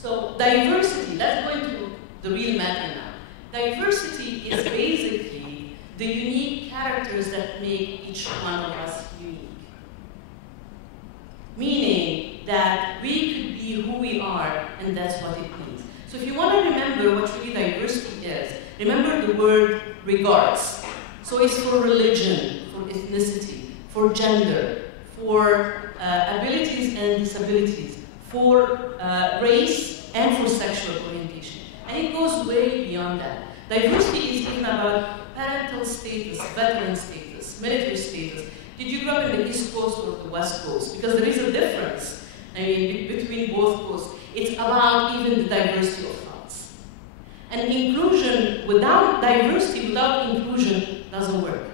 So diversity, let's go into the real matter now. Diversity is basically the unique characters that make each one of us unique. Meaning that we could be who we are, and that's what it means. So if you want to remember what really diversity is, remember the word regards. So it's for religion, for ethnicity, for gender, for abilities and disabilities, for race, and for sexual orientation. And it goes way beyond that. Diversity is even about parental status, veteran status, military status. Did you grow up in the East Coast or the West Coast? Because there is a difference, I mean, between both coasts. It's about even the diversity of thoughts. And inclusion, without diversity, without inclusion, doesn't work.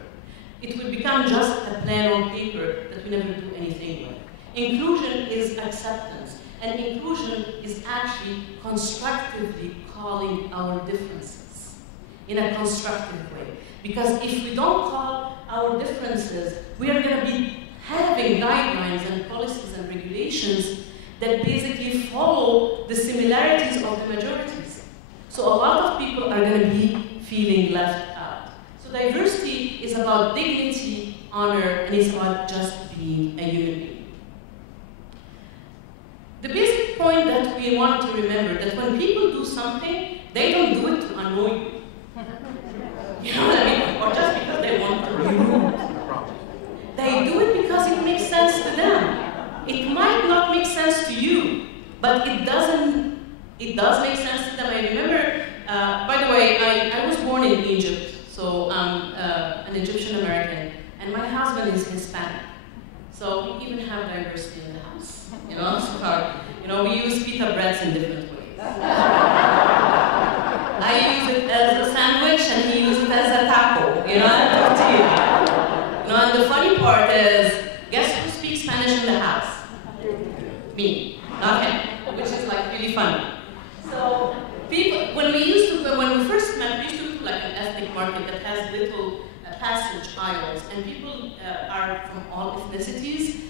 It would become just a plan on paper that we never do anything with. Inclusion is acceptance, and inclusion is actually constructively calling our differences in a constructive way. Because if we don't call our differences, we are going to be having guidelines and policies and regulations that basically follow the similarities of the majorities. So a lot of people are going to be feeling left out. So diversity is about dignity, honor, and it's about just being a human being. The basic point that we want to remember that when people do something, they don't do it to annoy you. You know what I mean? Or just because they want to be rude. They do it because it makes sense to them. It might not make sense to you, but it does make sense to them. I remember, by the way, I was born in Egypt, so I'm an Egyptian American, and my husband is Hispanic. So we even have diversity in the house. You know, so, we use pita breads in different ways. I use it as a sandwich, and he uses it as a taco, a tortilla. And the funny part is, guess who speaks Spanish in the house? Me, not him, which is like really funny. So people, when we first met, we used to do like an ethnic market that has little passage aisles, and people are from all ethnicities.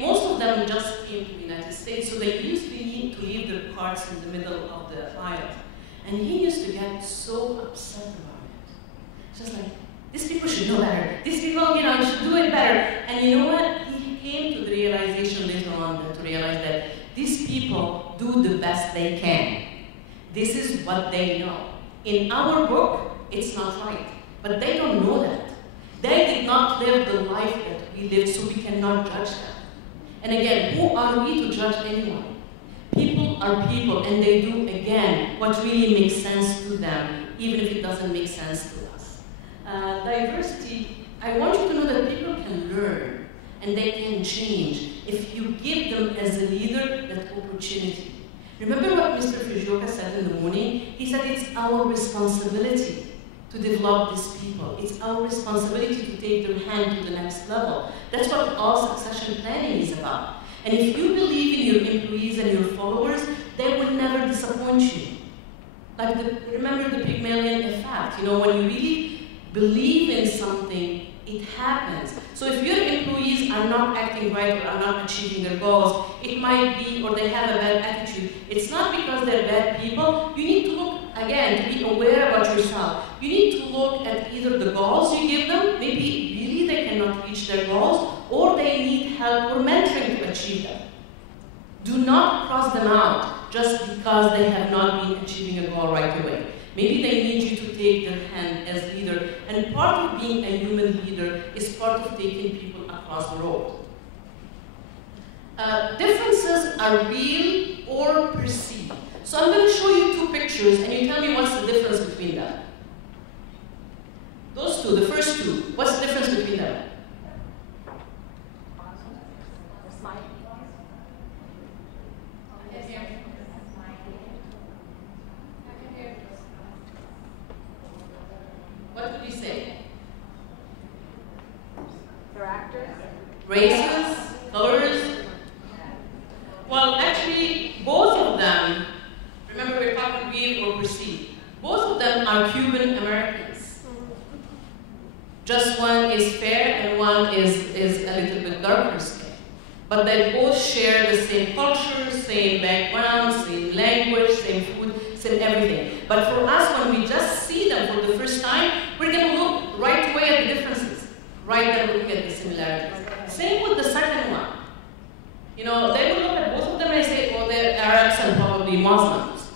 Most of them just came to the United States, so they usually need to leave their carts in the middle of the aisle. And he used to get so upset about it. Just like, these people should know better. These people, should do it better. And you know what? He came to the realization later on to realize that these people do the best they can. This is what they know. In our book, it's not right. But they don't know that. They did not live the life that we lived, so we cannot judge them. And again, who are we to judge anyone? People are people, and they do, again, what really makes sense to them, even if it doesn't make sense to us. Diversity, I want you to know that people can learn, and they can change if you give them as a leader that opportunity. Remember what Mr. Fujioka said in the morning? He said it's our responsibility to develop these people. It's our responsibility to take their hand to the next level. That's what all succession planning is about. And if you believe in your employees and your followers, they will never disappoint you. Like, remember the Pygmalion effect. When you really believe in something, it happens. So if your employees are not acting right or are not achieving their goals, it might be, or they have a bad attitude. It's not because they're bad people. You need to look, again, to be aware about yourself. You need to look at either the goals you give them, maybe really they cannot reach their goals, or they need help or mentoring to achieve them. Do not cross them out just because they have not been achieving a goal right away. Maybe they need you to take their hand as leader, and part of being a human leader is part of taking people across the road. Differences are real or perceived. So I'm going to show you two pictures, and you tell me what's the difference between them. Those two, the first two, what's the difference between them? What would you say? They're actors? Races? Colors? Well, actually, both of them, remember we're talking real or perceived, both of them are Cuban Americans. Just one is fair and one is a little bit darker skin. But they both share the same culture, same background, same language, right there looking at the similarities. Same with the second one. You know, they will look at both of them and say, oh, they're Arabs and probably Muslims.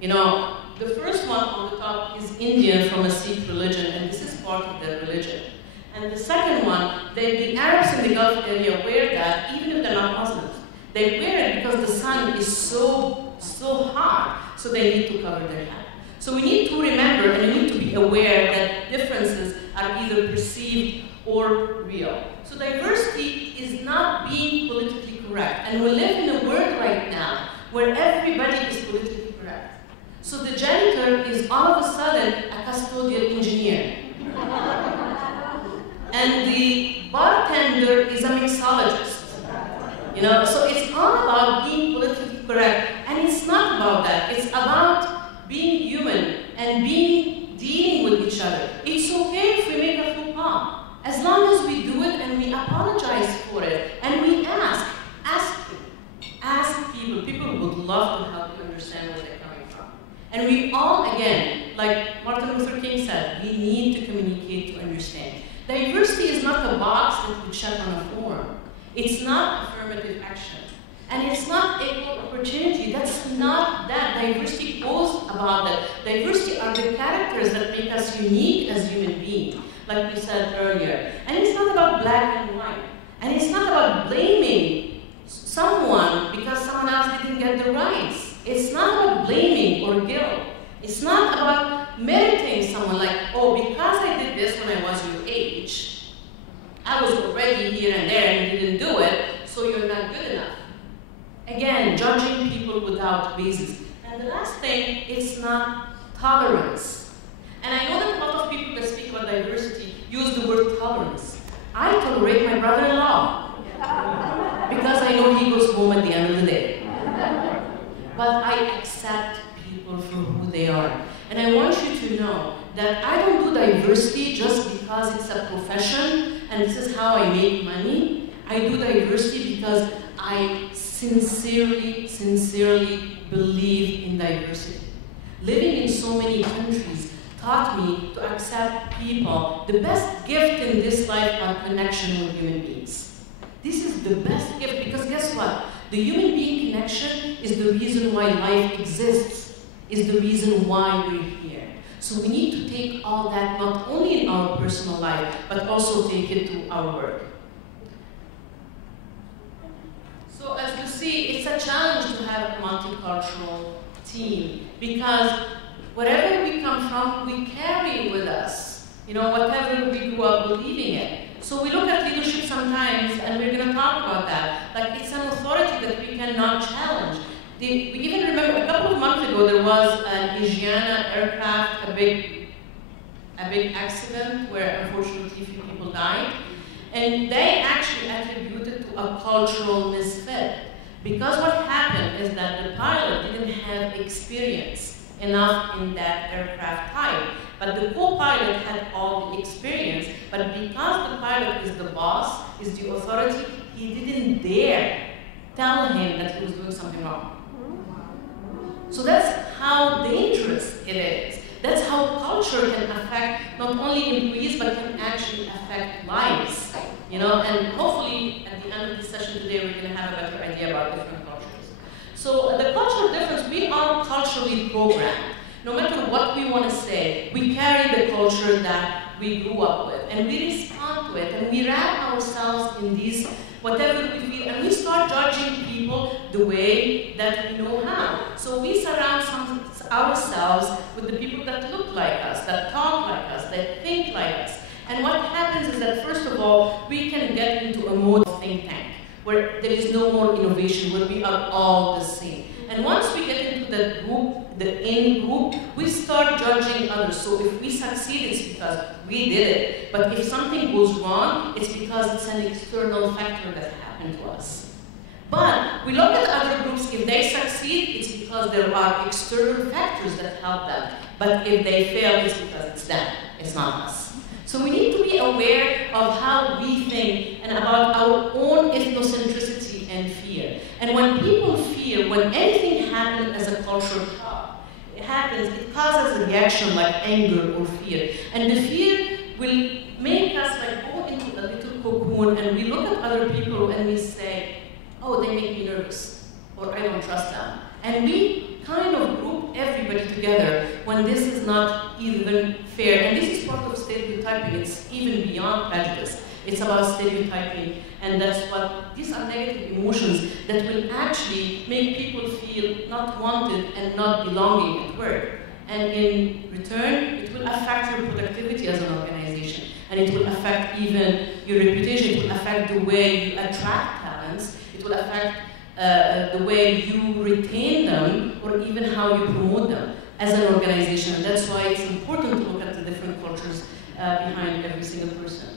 You know, the first one on the top is Indian from a Sikh religion, and this is part of their religion. And the second one, the Arabs in the Gulf area wear that, even if they're not Muslims. They wear it because the sun is so hot, so they need to cover their head. So we need to remember and we need to be aware that differences are either perceived or real. So diversity is not being politically correct. And we live in a world right now where everybody is politically correct. So the janitor is all of a sudden a custodial engineer. And the bartender is a mixologist. You know, so it's all about being politically correct. And it's not about that. It's about being human and dealing with each other. It's okay if we make a faux pas, as long as we do it and we apologize for it. And we ask people. People would love to help you understand where they're coming from. And we all, again, like Martin Luther King said, we need to communicate to understand. Diversity is not a box that we check on a form. It's not affirmative action. And it's not equal opportunity. That's not that. Diversity goes about that. Diversity are the characters that make us unique as human beings, like we said earlier. And it's not about black and white. And it's not about blaming someone because someone else didn't get the rights. It's not about blaming or guilt. It's not about meriting someone like, oh, because I did this when I was your age, I was already here and there and you didn't do it, so you're not good enough. Again, judging people without basis. And the last thing, it's not tolerance. And I know that a lot of people that speak about diversity use the word tolerance. I tolerate my brother-in-law because I know he goes home at the end of the day. But I accept people for who they are. And I want you to know that I don't do diversity just because it's a profession and this is how I make money. I do diversity because I sincerely believe in diversity. Living in so many countries taught me to accept people. The best gift in this life are connection with human beings. This is the best gift because guess what? The human being connection is the reason why life exists, is the reason why we're here. So we need to take all that not only in our personal life, but also take it to our work. So as you see, it's a challenge to have a multicultural team because whatever we come from, we carry with us, you know, whatever we grew up believing in. So we look at leadership sometimes, and we're going to talk about that. Like, it's an authority that we cannot challenge. We even remember a couple of months ago, there was an Asiana aircraft, a big accident where unfortunately a few people died. And they actually attributed to a cultural misfit. Because what happened is that the pilot didn't have experience enough in that aircraft type. But the co-pilot had all the experience. But because the pilot is the boss, is the authority, he didn't dare tell him that he was doing something wrong. So that's how dangerous it is. That's how culture can affect not only employees, but can actually affect lives. You know, and hopefully at the end of this session today, we're going to have a better idea about different cultures. So the cultural difference, we are culturally programmed. No matter what we want to say, we carry the culture that we grew up with, and we respond to it, and we wrap ourselves in these whatever we feel, and we start judging people the way that we know how. So we surround ourselves with the people that look like us, that talk like us, that think like us. And what happens is that, first of all, we can get into a mode of think tank, where there is no more innovation, where we are all the same. And once we get into that group, the in group, we start judging others. So if we succeed, it's because we did it. But if something goes wrong, it's because it's an external factor that happened to us. But we look at other groups, if they succeed, it's because there are external factors that help them. But if they fail, it's because it's them, it's not us. So we need to be aware of how we think and about our own ethnocentricity and fear. And when people fear, when anything happens as a cultural shock, it causes a reaction like anger or fear. And the fear will make us like go into a cocoon and we look at other people and we say, oh, they make me nervous, or I don't trust them. And we kind of group everybody together when this is not even fair. And this is part of stereotyping. It's even beyond prejudice. It's about stereotyping, and that's what, these are negative emotions that will actually make people feel not wanted and not belonging at work. And in return, it will affect your productivity as an organization, and it will affect even your reputation. It will affect the way you attract talents. It will affect the way you retain them, or even how you promote them as an organization. And that's why it's important to look at the different cultures behind every single person.